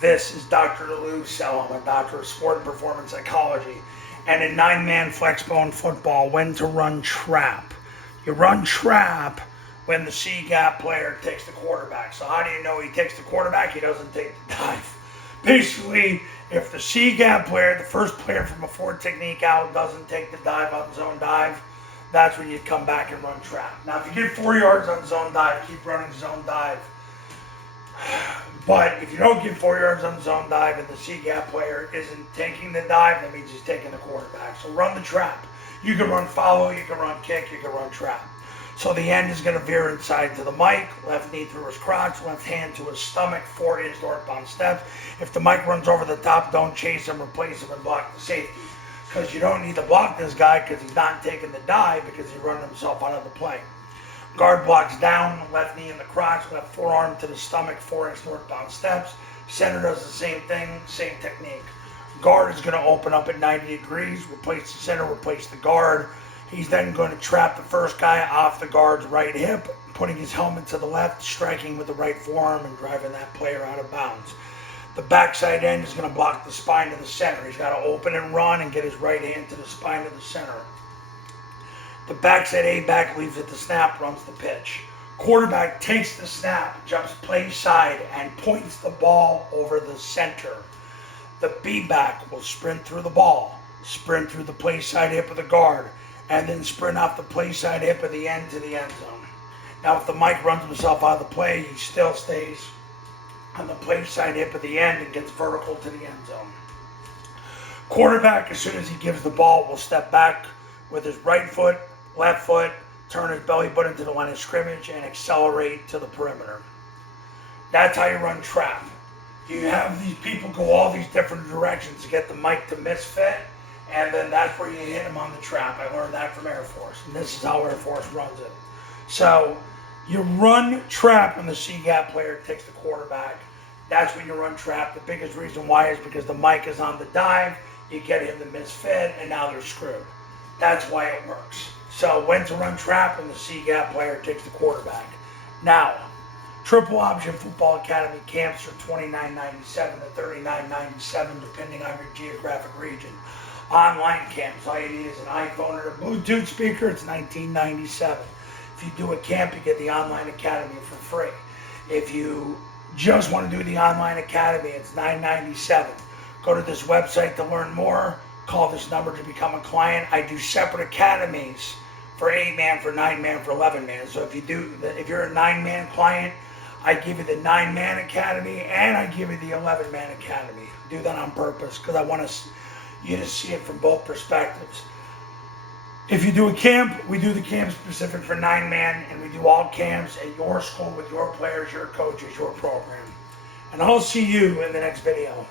This is Dr. Lou Sell. I'm a doctor of sport and performance psychology. And in 9-man Flexbone football, when to run trap. You run trap when the C-gap player takes the quarterback. So how do you know he takes the quarterback? He doesn't take the dive. Basically, if the C-gap player, the first player from a forward technique out, doesn't take the dive on zone dive, that's when you come back and run trap. Now, if you get 4 yards on zone dive, keep running zone dive. But if you don't get 4 yards on zone dive and the C-gap player isn't taking the dive, that means he's taking the quarterback. So run the trap. You can run follow, you can run kick, you can run trap. So the end is going to veer inside to the mic, left knee through his crotch, left hand to his stomach, 4 inch northbound steps. If the mic runs over the top, don't chase him, replace him, and block the safety. Because you don't need to block this guy because he's not taking the dive because he run himself out of the play. Guard blocks down, left knee in the crotch, left forearm to the stomach, 4 inch northbound steps. Center does the same thing, same technique. Guard is going to open up at 90 degrees, replace the center, replace the guard. He's then going to trap the first guy off the guard's right hip, putting his helmet to the left, striking with the right forearm and driving that player out of bounds. The backside end is going to block the spine to the center. He's got to open and run and get his right hand to the spine of the center. The backside A-back leaves at the snap, runs the pitch. Quarterback takes the snap, jumps play side, and points the ball over the center. The B-back will sprint through the ball, sprint through the play side hip of the guard, and then sprint off the play side hip of the end to the end zone. Now, if the mic runs himself out of the play, he still stays on the play side hip of the end and gets vertical to the end zone. Quarterback, as soon as he gives the ball, will step back with his right foot, left foot, turn his belly button to the line of scrimmage, and accelerate to the perimeter. That's how you run trap. You have these people go all these different directions to get the mic to misfit, and then that's where you hit them on the trap. I learned that from Air Force, and this is how Air Force runs it. So you run trap when the C-gap player takes the quarterback. That's when you run trap. The biggest reason why is because the mic is on the dive, you get him to misfit, and now they're screwed. That's why it works. So when to run trap when the C-gap player takes the quarterback. Now, Triple Option Football Academy camps are $29.97 to $39.97 depending on your geographic region. Online camps, all you need is an iPhone or a Bluetooth speaker, it's $19.97. If you do a camp, you get the online academy for free. If you just want to do the online academy, it's $9.97. Go to this website to learn more. Call this number to become a client. I do separate academies for 8-man, for 9-man, for 11-man. So if you're a 9-man client, I give you the 9-man academy and I give you the 11-man academy. I do that on purpose because I want you to see it from both perspectives. If you do a camp, we do the camp specific for 9-man, and we do all camps at your school with your players, your coaches, your program. And I'll see you in the next video.